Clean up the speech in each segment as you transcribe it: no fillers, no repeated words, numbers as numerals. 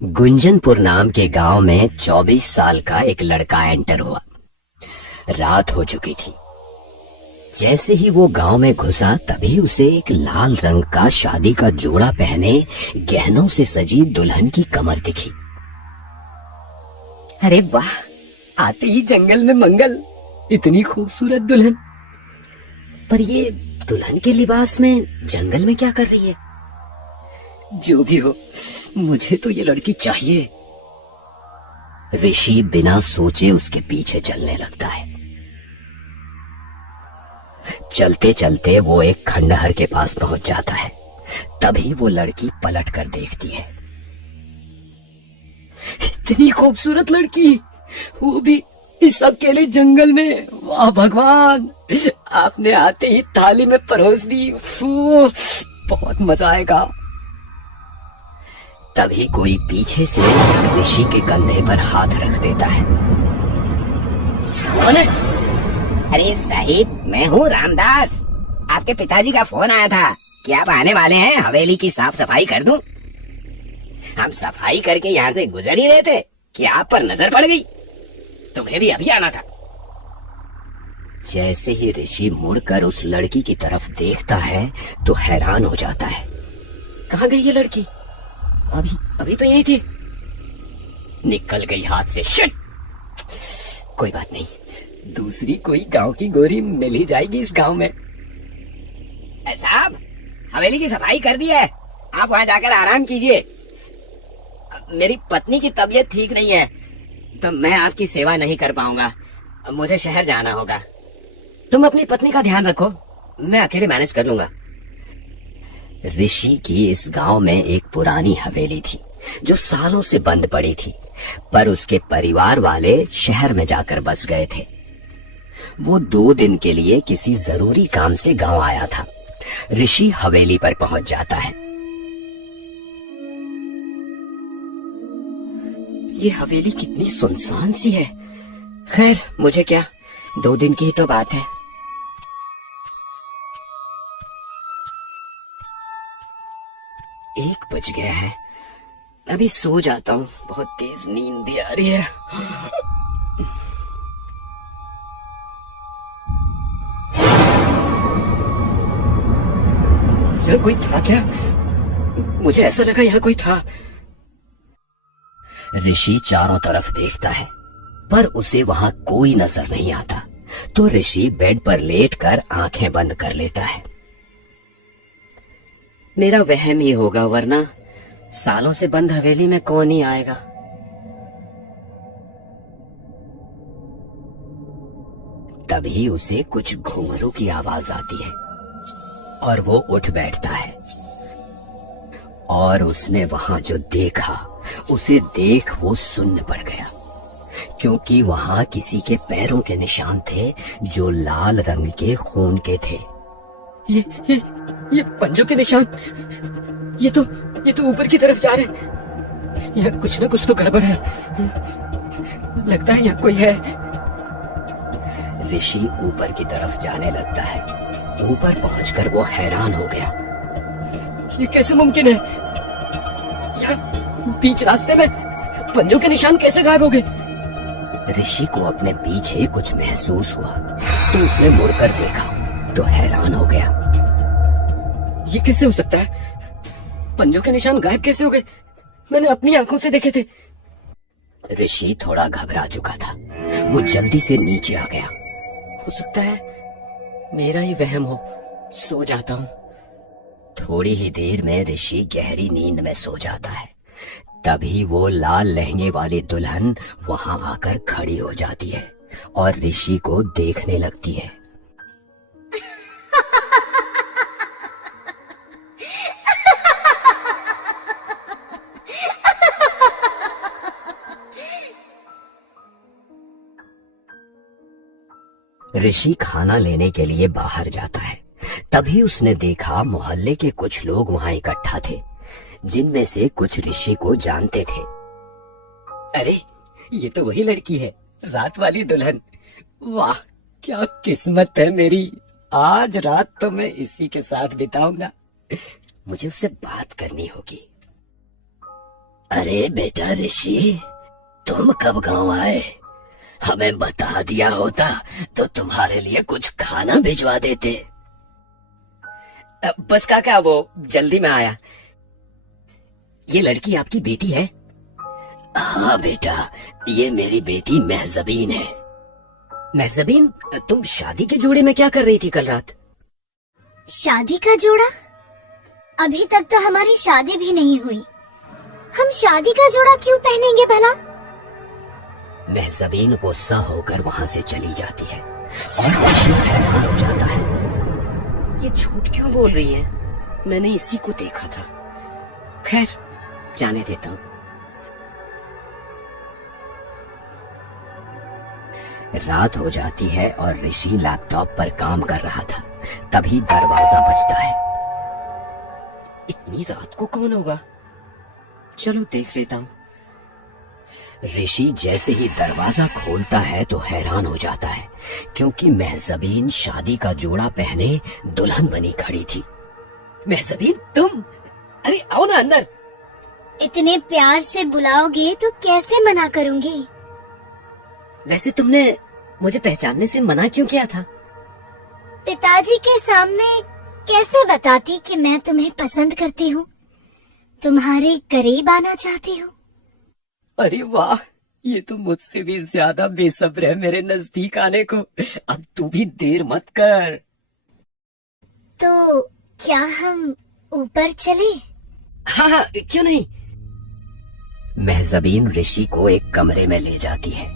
गुंजनपुर नाम के गांव में 24 साल का एक लड़का एंटर हुआ। रात हो चुकी थी। जैसे ही वो गांव में घुसा तभी उसे एक लाल रंग का शादी का जोड़ा पहने गहनों से सजी दुल्हन की कमर दिखी। अरे वाह, आते ही जंगल में मंगल, इतनी खूबसूरत दुल्हन। पर ये दुल्हन के लिबास में जंगल में क्या कर रही है? जो भी हो, मुझे तो ये लड़की चाहिए। ऋषि बिना सोचे उसके पीछे चलने लगता है। चलते चलते वो एक खंडहर के पास पहुंच जाता है। तभी वो लड़की पलट कर देखती है। इतनी खूबसूरत लड़की, वो भी इस अकेले जंगल में। वाह भगवान, आपने आते ही थाली में परोस दी। बहुत मजा आएगा। तभी कोई पीछे से ऋषि के कंधे पर हाथ रख देता है। कौन है? अरे साहिब, मैं हूँ रामदास। आपके पिताजी का फोन आया था कि आप आने वाले हैं, हवेली की साफ सफाई कर दूं। हम सफाई करके यहाँ से गुजर ही रहे थे कि आप पर नजर पड़ गई। तुम्हें भी अभी आना था। जैसे ही ऋषि मुड़कर उस लड़की की तरफ देखता है तो हैरान हो जाता है। कहाँ गई ये लड़की? अभी तो यही थी। निकल गई हाथ से। शिट! कोई बात नहीं, दूसरी कोई गांव की गोरी मिल ही जाएगी इस गांव में। साहब, हवेली की सफाई कर दी है, आप वहाँ जाकर आराम कीजिए। मेरी पत्नी की तबीयत ठीक नहीं है तो मैं आपकी सेवा नहीं कर पाऊंगा। मुझे शहर जाना होगा। तुम अपनी पत्नी का ध्यान रखो, मैं अकेले मैनेज कर लूंगा। ऋषि की इस गांव में एक पुरानी हवेली थी जो सालों से बंद पड़ी थी, पर उसके परिवार वाले शहर में जाकर बस गए थे। वो 2 दिन के लिए किसी जरूरी काम से गांव आया था। ऋषि हवेली पर पहुंच जाता है। ये हवेली कितनी सुनसान सी है। खैर, मुझे क्या, 2 दिन की ही तो बात है। 1 बज गया है, अभी सो जाता हूँ। बहुत तेज नींद भी आ रही है। यहाँ कोई था क्या? मुझे ऐसा लगा यहाँ कोई था। ऋषि चारों तरफ देखता है पर उसे वहां कोई नजर नहीं आता। तो ऋषि बेड पर लेटकर आंखें बंद कर लेता है। मेरा वहम ही होगा, वरना सालों से बंद हवेली में कौन ही आएगा। तभी उसे कुछ घुंघरू की आवाज आती है और वो उठ बैठता है। और उसने वहां जो देखा, उसे देख वो सुन्न पड़ गया, क्योंकि वहां किसी के पैरों के निशान थे जो लाल रंग के खून के थे। ये पंजों के निशान, ये तो ऊपर की तरफ जा रहे। यहाँ कुछ ना कुछ तो गड़बड़ है। लगता है यहाँ कोई है। ऋषि ऊपर की तरफ जाने लगता है। ऊपर पहुंचकर वो हैरान हो गया। ये कैसे मुमकिन है? यहाँ बीच रास्ते में पंजों के निशान कैसे गायब हो गए? ऋषि को अपने पीछे कुछ महसूस हुआ तो उसने मुड़कर देखा तो हैरान हो गया। ये कैसे हो सकता है? पंजों के निशान गायब कैसे हो गए? मैंने अपनी आंखों से देखे थे। ऋषि थोड़ा घबरा चुका था। वो जल्दी से नीचे आ गया। हो सकता है मेरा ही वहम हो। सो जाता हूँ। थोड़ी ही देर में ऋषि गहरी नींद में सो जाता है। तभी वो लाल लहंगे वाली दुल्हन वहां आकर खड़ी हो जाती है और ऋषि को देखने लगती है। ऋषि खाना लेने के लिए बाहर जाता है। तभी उसने देखा मोहल्ले के कुछ लोग वहां इकट्ठा थे, जिनमें से कुछ ऋषि को जानते थे। अरे, ये तो वही लड़की है, रात वाली दुल्हन। वाह, क्या किस्मत है मेरी। आज रात तो मैं इसी के साथ बिताऊंगा। मुझे उससे बात करनी होगी। अरे बेटा ऋषि, तुम कब गांव आए? हमें बता दिया होता तो तुम्हारे लिए कुछ खाना भिजवा देते। बस काका, वो जल्दी में आया। ये लड़की आपकी बेटी है? हाँ बेटा, ये मेरी बेटी महजबीन है। महजबीन, तुम शादी के जोड़े में क्या कर रही थी कल रात? शादी का जोड़ा? अभी तक तो हमारी शादी भी नहीं हुई। हम शादी का जोड़ा क्यों पहनेंगे भला? महजबीन गुस्सा होकर वहाँ से चली जाती है और ऋषि हैरान हो जाता है। ये झूठ क्यों बोल रही है? मैंने इसी को देखा था। खैर, जाने देता हूँ। रात हो जाती है और ऋषि लैपटॉप पर काम कर रहा था। तभी दरवाजा बजता है। इतनी रात को कौन होगा? चलो देख लेता हूँ। ऋषि जैसे ही दरवाजा खोलता है तो हैरान हो जाता है, क्योंकि महजबीन शादी का जोड़ा पहने दुल्हन बनी खड़ी थी। महजबीन, तुम? अरे आओ ना अंदर। इतने प्यार से बुलाओगे तो कैसे मना करूंगी? वैसे तुमने मुझे पहचानने से मना क्यों किया था? पिताजी के सामने कैसे बताती कि मैं तुम्हें पसंद करती हूँ, तुम्हारे करीब आना चाहती हूँ। अरे वाह, ये तो मुझसे भी ज्यादा बेसब्र है मेरे नजदीक आने को। अब तू भी देर मत कर। तो क्या हम ऊपर चले? हाँ, क्यों नहीं। महजबीन ऋषि को एक कमरे में ले जाती है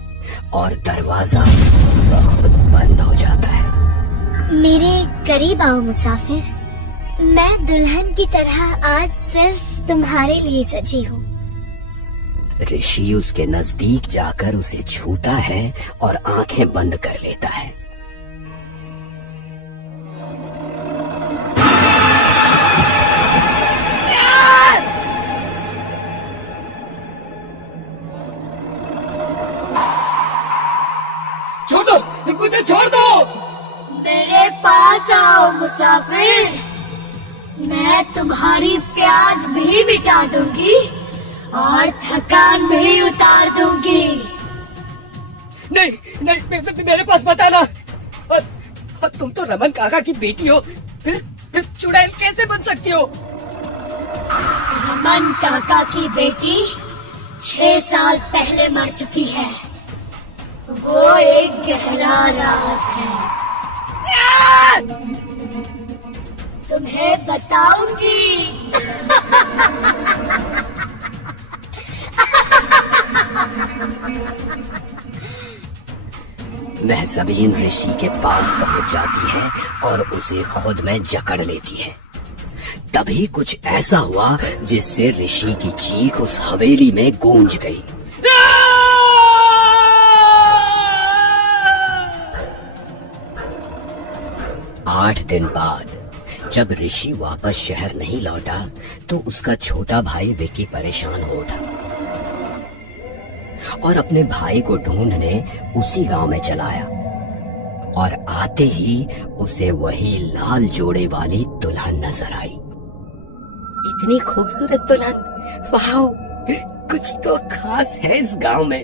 और दरवाजा खुद बंद हो जाता है। मेरे करीब आओ मुसाफिर। मैं दुल्हन की तरह आज सिर्फ तुम्हारे लिए सजी हूँ। ऋषि उसके नजदीक जाकर उसे छूता है और आंखें बंद कर लेता है। छोड़ दो मुझे, छोड़ दो। मेरे पास आओ मुसाफिर, मैं तुम्हारी प्यास भी मिटा दूंगी और थकान भी उतार दूंगी। नहीं नहीं, मेरे पास मत आना। और तुम तो रमन काका की बेटी हो, फिर चुड़ैल कैसे बन सकती हो? रमन काका की बेटी 6 साल पहले मर चुकी है। वो एक गहरा राज है, तुम्हें बताऊंगी। महजबीन ऋषि के पास पहुंच जाती है और उसे खुद में जकड़ लेती है। तभी कुछ ऐसा हुआ जिससे ऋषि की चीख उस हवेली में गूंज गई। 8 दिन बाद जब ऋषि वापस शहर नहीं लौटा तो उसका छोटा भाई विकी परेशान हो उठा और अपने भाई को ढूंढने उसी गांव में चला आया। और आते ही उसे वही लाल जोड़े वाली दुल्हन नजर आई। इतनी खूबसूरत दुल्हन, वाह, कुछ तो खास है इस गांव में।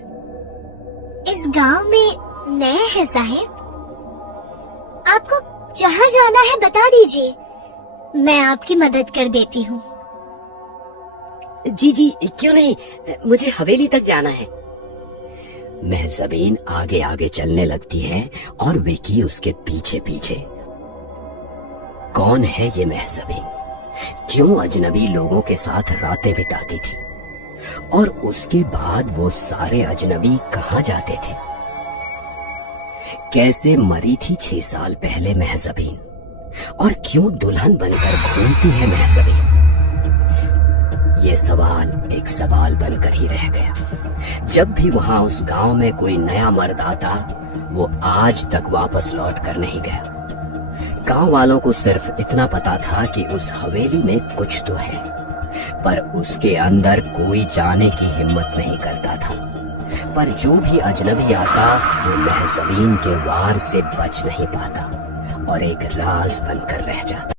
इस गांव में नए हैं साहिब। आपको जहाँ जाना है बता दीजिए, मैं आपकी मदद कर देती हूँ। जी जी, क्यों नहीं, मुझे हवेली तक जाना है। महजबीन आगे आगे चलने लगती है और विकी उसके पीछे पीछे। कौन है ये महजबीन? क्यों अजनबी लोगों के साथ रातें बिताती थी? और उसके बाद वो सारे अजनबी कहाँ जाते थे? कैसे मरी थी 6 साल पहले महजबीन? और क्यों दुल्हन बनकर घूमती है महजबीन? ये सवाल एक सवाल बनकर ही रह गया। जब भी वहां उस गांव में कोई नया मर्द आता, वो आज तक वापस लौट कर नहीं गया। गांव वालों को सिर्फ इतना पता था कि उस हवेली में कुछ तो है, पर उसके अंदर कोई जाने की हिम्मत नहीं करता था। पर जो भी अजनबी आता वो महजबीन के वार से बच नहीं पाता और एक राज बनकर रह जाता।